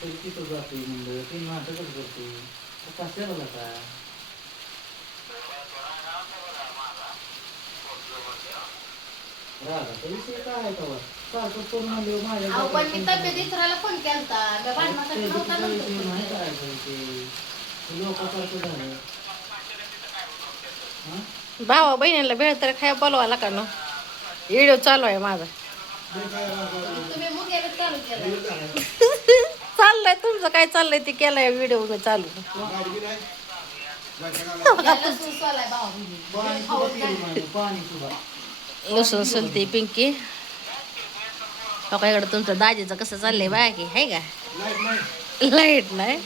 तरी तिथं जातोय म्हणलं ते नाटकच करतोय कशाला का रागाचा विषय काय आहे तेव्हा सारखं करून आणलं माझ्या अहो पण मी तब्येत विचारायला फोन केलता मी भांडणासाठी नव्हता नंतर नाही करायचं ते लोकांसारखं झालं भावा बहिणीला भेळ तर खाय बोलवायला का नो व्हिडिओ चालू आहे माझा तुम्ही मुगेला चालू केलं चाललंय तुमचं काय चाललंय ते केलंय व्हिडिओ मी चालू लसूण सोलाय भावा बहिणी पाणी सुद्धा लसूण सोलते पिंकी इकडं तुमचं दाजीचं कसं चाललंय बाय की हाय का लाईट नाही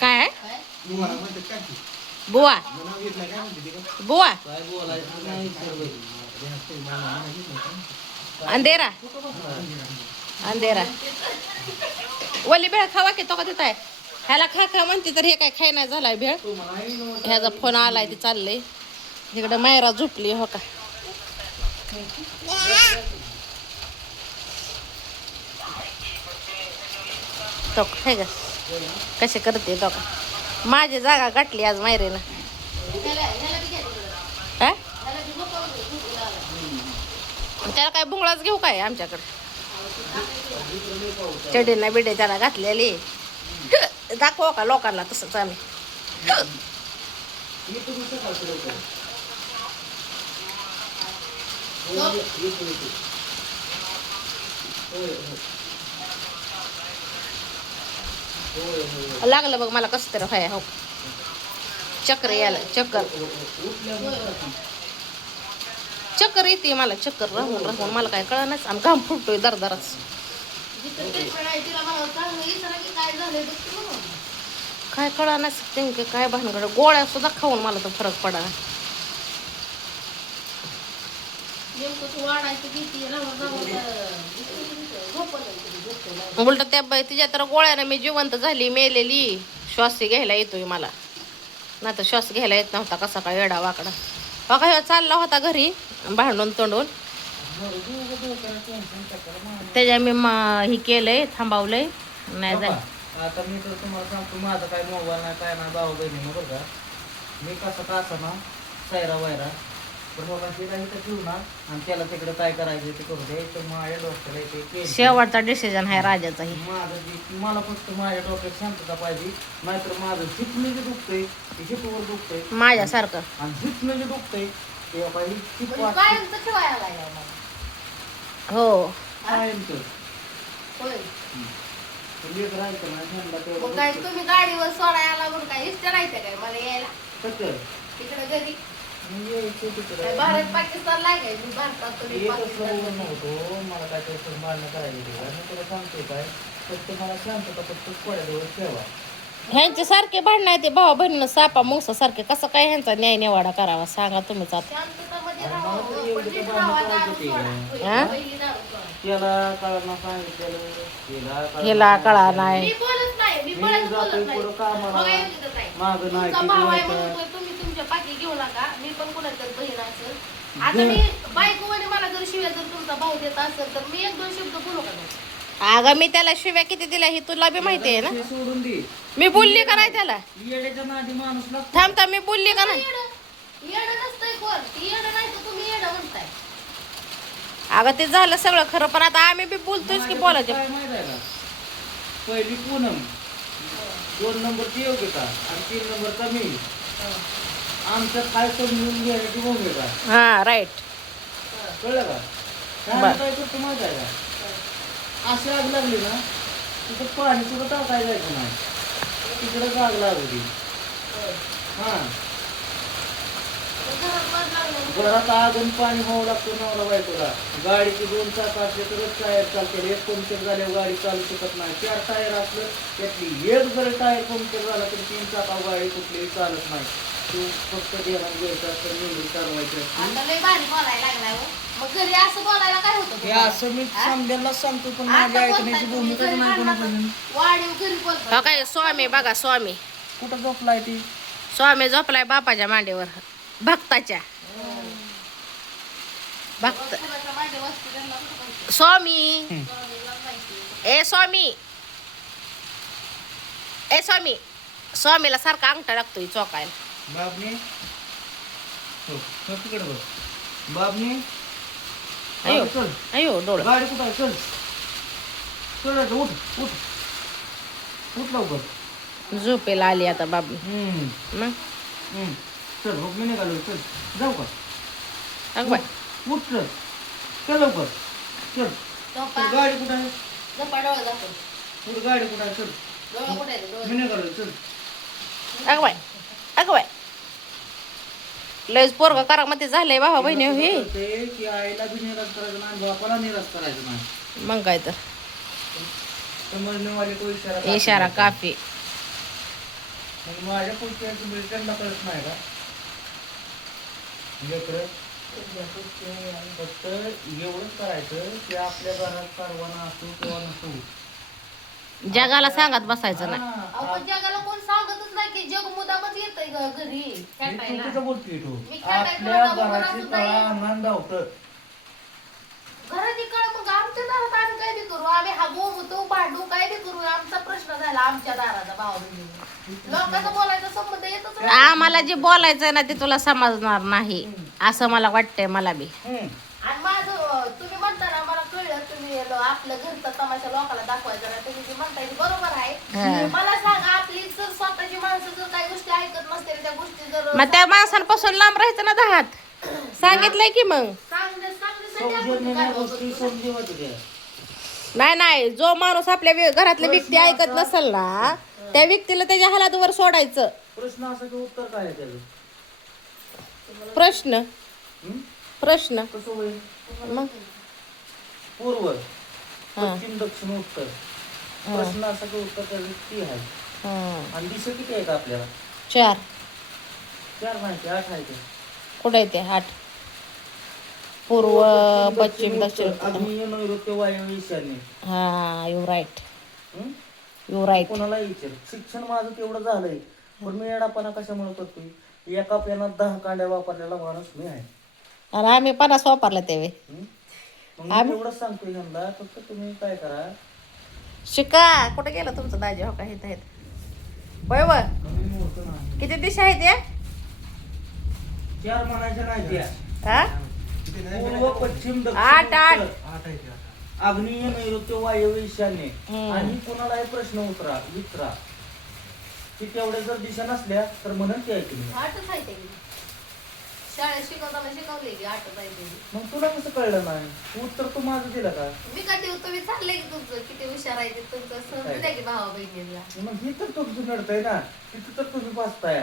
काय बुवा बुवा काय बोलायचं नाही अंधेरा अंधेरा वली भेळ खावा की तो का तिथं आहे ह्याला खा खा म्हणते तर हे काय खाय नाही झालाय भेळ ह्याचा फोन आलाय ते चाललंय इकडं मायरा झोपली हो का तो आहे का कसे करते तो का माझी जागा गाठली आज मायरेनं हा त्याला काय भुंगळाच घेऊ काय आमच्याकडे चढीना बिडे त्याला घातलेली दाखव का लोकांना तसंच आम्ही लागलं बघ मला कसं तरी व्हाय हो चक्कर यायला चक्कर चक्कर येते मला चक्कर राहून राहून मला काय कळणार आम्ही घाम फुटतोय दरदरच काय कळणार नेमके काय भानगड गोळ्या सुद्धा खाऊन मला तर फरक पडा उलट त्या तिच्या तर गोळ्यानं मी जिवंत झाली मेलेली श्वास घ्यायला येतोय मला नाही तर श्वास घ्यायला येत नव्हता कसा काय एडा वाकडा बघा चालला होता घरी भांडून तोंडून त्याच्या मी हे केलंय थांबवलंय नाही जाय आता मी तर तुम्हाला सांगतो माझा काय मोबाईल नाही काय नाही भाऊ बहिणी बरं का मी कसं का ना सायरा वायरा पण बाबा तिला इथं ठेवणार आणि त्याला तिकडे काय करायचं ते करू दे तर माझ्या डोक्याला ते शेवटचा डिसिजन आहे राजाचाही माझं मला फक्त माझ्या डोक्यात शांतता पाहिजे नाहीतर माझं झिपणं जे दुखतंय ते झिपवर दुखतंय माझ्यासारखं आणि झिपणं जे दुखतंय ते पाहिजे हो कायमचं मग काय तुम्ही गाडीवर सोडायला म्हणून काय इष्ट नाही काय मला यायला तिकडे घरी भारत पाकिस्तान लागाय मी भारतात तुम्ही पाकिस्तान नव्हतो मला काय तर मारणं करायचं आणि तुला सांगतोय काय फक्त मला शांतता फक्त थोड्या ठेवा ह्यांचे सारखे भांडण आहे ते भावा बहिणीनं सापा मुंगसा सारखे कसं काय ह्यांचा न्याय निवाडा करावा सांगा तुम्हीच आता शांततामध्ये राहावं, पण नीट राहावं, दारू सोडा. पहिली दारू सोडा. त्याला कळना सांगितलेलं हिला कळा नाही मी बोलत नाही मी मी बोलत जातोय नाही पुढं कामाला. बघा इथं ताई. मागं नाही तुमचा की भाव आहे बोलायचं. म्हणतोय तुम्ही तुमच्या पाठी घेऊ नका मी पण कुणाच्या बहीण असेल आता मी बायको म्हणे मला जर शिव्या जर तुमचा भाऊ देत असेल तर मी एक दोन शब्द बोलू का नाही? अगं मी त्याला शिव्या किती दिल्या हे तुला बी माहिती आहे ना ते सोडून दे मी बोलली का नाही त्याला येड्याच्या नादी माणूस लागतो. थांबता मी बोलली का नाही येडं नसतंय कोण ती येडं नाही तर तुम्ही येडं म्हणताय अगं ते झालं सगळं खरं पण आता आम्ही बी बोलतोयच की बोलायचं काय माहित आहे का पहिली पूनम 2 नंबरची योग्यता आणि 3 नंबरचा मी आमच्यात काय समजून घेण्याची भूमिका हा राईट कळलं का काय काय करतो माहित आहे का अशी आग लागली ना तिथं पाणी सुद्धा टाकायला जायचं नाही तिकडे आग लागली हा घरात आग आणि पाणी व्हावं लागतं नवला बायकोला गाडीची 2 चाक असले तरच टायर चालते एक पंक्चर झाल्यावर गाडी चालू शकत नाही 4 टायर असलं त्यातली एक जर टायर पंक्चर झाला तर 3 चाकावर गाडी कुठलीही चालत नाही तू फक्त देवाण घ्यायचं असतं निवडून चालवायचं आता लय भारी बोलायला लागलाय हो. मग घरी असं बोलायला काय होतं हे असं मी समजायला सांगतो पण माझी ऐकण्याची भूमिका नाही कोणाकडून वाढीव घरी बोलतो काय स्वामी बघा स्वामी कुठं झोपलाय ती स्वामी झोपलाय बापाच्या मांडीवर भक्ताच्या भक्त स्वामी स्वामीला माहिती. ए स्वामी ए स्वामी स्वामीला सारखा अंगठा लागतोय चोकायला. बाबने हो हो, तिकडे बघ बाबने अयो चल अयो डोळं. गाडी कुठं आहे चल चल आता, उठ उठ उठ लवकर. झोपेला आली आता बाबू. मग चल हो मी निघालो चल जाऊ का अग बाय उठ चल चल लवकर चल. झोपा. चल, गाडी कुठं आहे झोपा डोळे दाखव. उठ गाडी कुठं आहे चल डोळे कुठे आहेत? डोळे. मी निघालो चल. अग बाय अग बाय लयच पोरग करा मध्ये झालंय बाबा बहिणी हे. ते की आईला बी निराश करायचं नाही बापाला निराश करायचं नाही. मग काय तर समजणे वाले तो इशारा इशारा काफी. मग माझ्या पुढच्या मिलिटंटला कळत नाही का लेकरं? फक्त एवढंच करायचं की आपल्या घरात सर्वांना असो किंवा नसो जगाला सांगत बसायचं नाही. अहो, पण जगाला कोण सांगतच नाही की जग मुदामच येतंय घरी खेळायला. चुकीचं बोलते तू. मी खेळायला आपल्या तुला बघून घराची असं कळा नाही. आनंद होतं. घराची कळ मग आमच्या दारात आम्ही काय बी करू, आम्ही हा गोमतो भांडू काय बी करू, आमचा प्रश्न झाला आमच्या दाराचा भावा लोकांचा बोलायचा संबंध येतच नाही. आम्हाला जे बोलायचं ना ते तुला समजणार नाही असं मला वाटतंय. मला बी आणि माझं तुम्ही म्हणता ना मला कळलं तुम्ही आपलं घरचा तमाशा लोकांना दाखवायचा ना, तुम्ही जे म्हणताय ते बरोबर आहे. मला सांगा आपली जर स्वतःची माणसं जर काही गोष्टी ऐकत नसतील त्या गोष्टी जर मग त्या माणसांपासून लांब राहायचं ना दहात. सांगितलंय की मग. सांगण्यासाठी आपण समजून काय गोष्टी बघतो. समजवत होत्या. नाही नाही जो माणूस आपल्या घरातल्या व्यक्ती ऐकत नसेल ना त्या व्यक्तीला त्याच्या हालातवर सोडायचं. प्रश्न असा की उत्तर काय आहे त्याचं? प्रश्न हं? प्रश्न कसं होईल? मग पूर्व हा. पश्चिम दक्षिण उत्तर. प्रश्न असा की उत्तर त्याचं ती आहे. हा. आणि दिशा किती आहेत आपल्याला? 4 4 माहिती 8 आहे ते. कुठे आहे ते 8? पूर्व पश्चिम दक्षिण. आग्नेय नैऋत्य वायव्य ईशान्य. हा यू राईट हं? You right. कोणाला विचार शिक्षण माझं तेवढं झालंय पण मी येडापणा कशामुळे करतोय? एका पेनात 10 कांड्या वापरलेला माणूस मी आहे. आणि आम्ही 50 वापरला त्यावेळी. हं? मग मी एवढंच सांगतोय यांना फक्त तुम्ही काय करा. शिका. कुठे गेलं तुमचं दाजी? हो का इथं आहेत होय व. मी मोठं नाही. किती दिशा आहेत या? 4 म्हणायच्या नाही त्या. हा पूर्व पश्चिम दक्षिण 8 उत्तर. आग्नेय नैऋत्य वायव्य ईशान्य. हं. आणि कोणालाही प्रश्न विचारा की तेवढ्या जर दिशा नसल्या तर म्हणून ते ऐकून घ्या. आठच आहे ते. शाळेत शिकवताना शिकवले की आठच आहे ते. मग तुला कसं कळलं नाही? उत्तर तू माझं दिलं का? मी का देऊ तुम्ही चालले की तुमचं किती हुशार आहे ते तुमचं समजू द्या की भावा बहिणीला. मग हे तर तुमचं नडतंय ना. तिथं तर तुम्ही बसताय.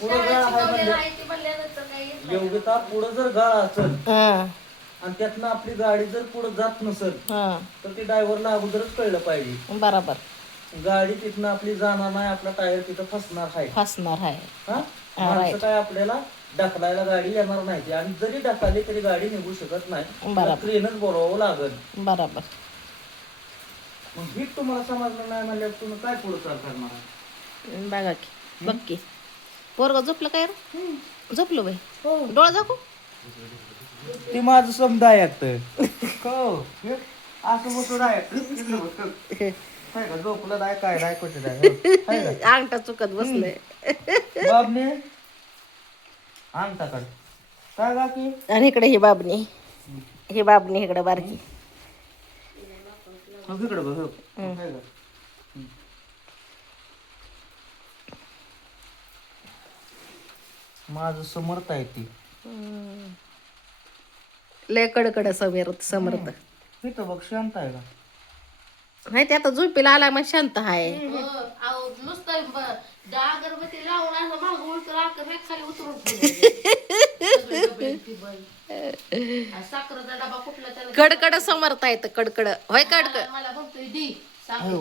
पुढं शाळेत गाळ आहे शिकवलेलं म्हणजे आहे ते म्हणल्यानंतर काही येत नाही. योग्यता पुढं जर गाळ असेल हा आणि त्यातनं आपली गाडी जर पुढे जात नसेल हा तर ते ड्रायव्हरला अगोदरच कळलं पाहिजे. बरोबर. गाडी तिथनं आपली जाणार नाही, आपला टायर तिथं फसणार आहे. फसणार आहे. हा हा, माणसं right. काय आपल्याला ढकलायला गाडी येणार नाही आणि जरी ढकलली तरी गाडी निघू शकत नाही. बरोबर. ट्रेनच बोलवावं लागल. बरोबर. मग हे तुम्हाला समजलं नाही म्हणल्यावर तुम्ही काय पुढे चाल करणार? बघा की बघ की पोरग झोपलं काय रे? झोपलो बाई. हो. डोळा झाकू. ते माझं समजा ऐकतंय. हो हे असं बसून आहे का? झोपलं नाही काय नाही कुठे नाही. अंगठा चुकत बसलंय. बाबने अंगठा काढ काय बाकी. आणि इकडे ही बाबणी ही बाबणी इकडे बारकी. इकडे बघ हो. काय गं? माझं समर्थ आहे ती. लय कडकड समर्थ. इथं बघ शांत आहे का? माहिती आता झोपेला आला मग शांत आहे. अहो, नुसतं अगरबत्ती लावून असं मागं उलटं राखं खाली उतरून साखरेचा डबा कुठला त्याला कडकड समर्थ आहे तर कडकड होय कडकड. मला बघतोय दी साखर. हो,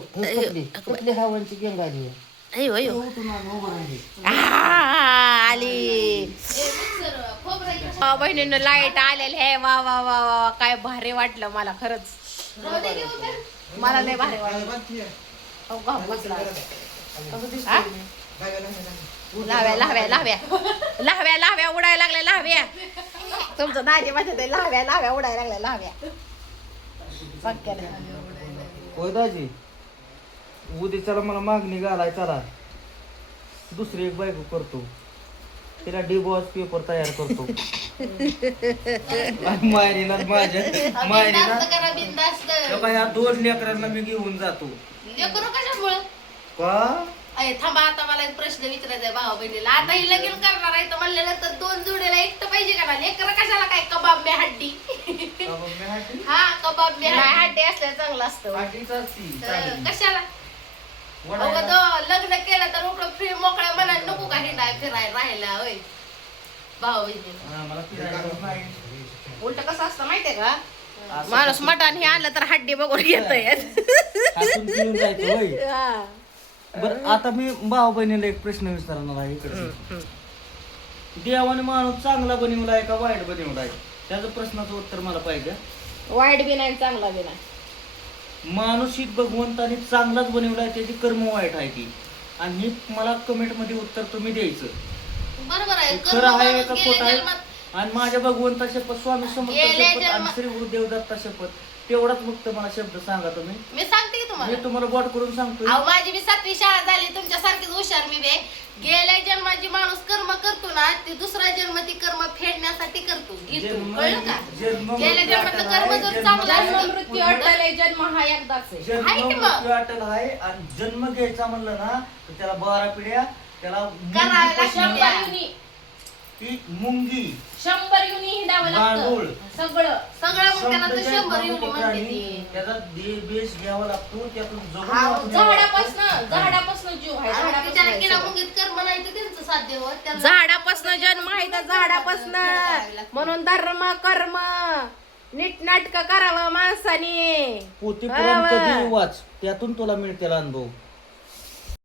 कुठली हवांची गेंग आली. अयो अयो उठून उभं राहिली. आली. मिक्सर खोबरं बहिणीनं लाईट आलेली आहे. वा वा वा वा काय भारी वाटलं मला खरंच. राहू दे घेऊन तर. मला लय भारी वाटलं. हो का, बसला. हा? लाव्या लाव्या लाव्या लाव्या लाव्या उडायला लागल्या लाव्या. तुमचं दाजी माझ्या ते लाव्या लाव्या उडायला लागल्या लाव्या. पक्क्याला. होय दाजी उद्याच्याला मला मागणी घालाय चला दुसरी एक बायको करतो तिला डिवॉर्स पेपर तयार करतो आणि मायरीला माझ्या मायरीला बिनधास्त करा बिनधास्त. तेव्हा ह्या 2 लेकरांना मी घेऊन जातो लेकरं कशामुळं का अय थांबा आता मला एक प्रश्न विचारायचा आहे भावा बहिणीला. आता ही लगीन करणार आहे तर म्हणल्यानंतर 2 जोडीला एकटं पाहिजे का ना? लेकरं कशाला काय कबाब में हड्डी हा कबाब में नाही हड्डी असल्या चांगलं असतं. कशाला अगं तो लग्न केलं तर उकडं फ्री मोकळ्या मनात नको का हिंडाय फिरायला राहायला होय भाऊ बहिणी. उलट कसं असतं माहितीये का? माणूस मटण हे आलं तर हड्डी बघून घेतोय. बर आता मी भाऊ बहिणीला एक प्रश्न विचारणार आहे इकडे. देवाने माणूस चांगला बनवलाय का वाईट बनवलाय त्याचं प्रश्नाचं उत्तर मला पाहिजे. वाईट बी नाही चांगला बी नाही. मानसिक भगवंताने चांगलाच बनवलाय त्याची कर्म वाईट आहे ती आणि ही मला कमेंट मध्ये उत्तर तुम्ही द्यायचं बरोबर आहे. खरं आहे कर्म का माणूस खोट आहे. गेल्या जन्मात आणि माझ्या भगवंता शपथ स्वामी समर्थ गेल्या शपथ आणि जन्मात- श्री गुरुदेवदत्ता शपथ तेवढाच फक्त मला शब्द सांगा तुम्ही. मी सांगते की तुम्हाला मी तुम्हाला बोट करून सांगतो अहो माझी मी 7वी शाळा झाली तुमच्यासारखीच हुशार मी बे. गेल्या जन्माची माणूस कर्म करतो ना ती दुसरा जन्म ती कर्म फेडण्यासाठी करतो घेतो कळलं का? गेल्या जन्माचं कर्म जर चांगलं जन्म असतं मृत्यू अटल आहे, जन्म हा एकदाच आहे. जन्म आहे की मग? मृत्यू अटल आहे आणि जन्म घ्यायचा म्हणलं ना तर त्याला 12 पिढ्या त्याला करायला मुंगीपासून लागतं. 100 युनी ती मुंगी 100 युनी हिंडावं गांडूळ. लागतं सगळं. सगळं मग त्याला तर संप्रदाय 100 युनी म्हणते प्राणी, ती. त्याचा बेस घ्यावा लागतो त्यातून जगून हा, वाचून यावं लागतं. झाडापासून जीव आहे. आणि झाडापासून त्याला आहे किडा सगळं. मुंगीत कर्म नाही तर त्यांचं साध्य होत त्याला- झाडापासून जन्म आहे तर झाडापासून म्हणून धर्म कर्म नीट नाटक करावं माणसाने. पोथी पुराण कधी वाच त्यातून तुला मिळतील अनुभव.